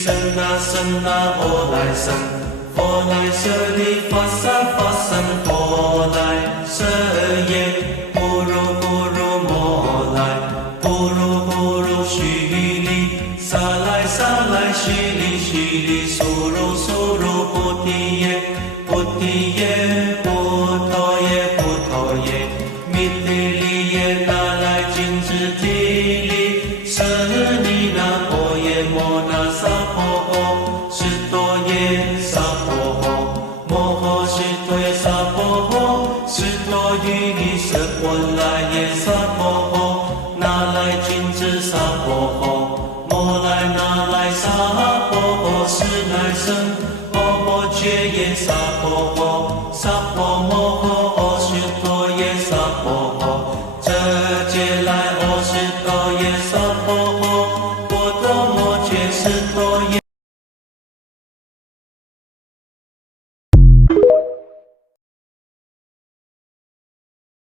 神啊神啊，我来生，佛来舍利发萨发僧，佛来舍耶，不如不如摩来，不如不如须弥，萨来萨来须弥须弥，苏如苏如菩提耶，菩提耶，菩提耶，菩提耶，弥提利耶，那来金智提利，舍利那婆耶摩那萨婆诃，释多耶萨婆诃，摩诃释多耶萨婆诃，释多于尼舍波那耶萨婆诃，那来金智萨婆诃，摩来那来萨婆诃，是来生，摩诃觉耶萨婆诃，萨婆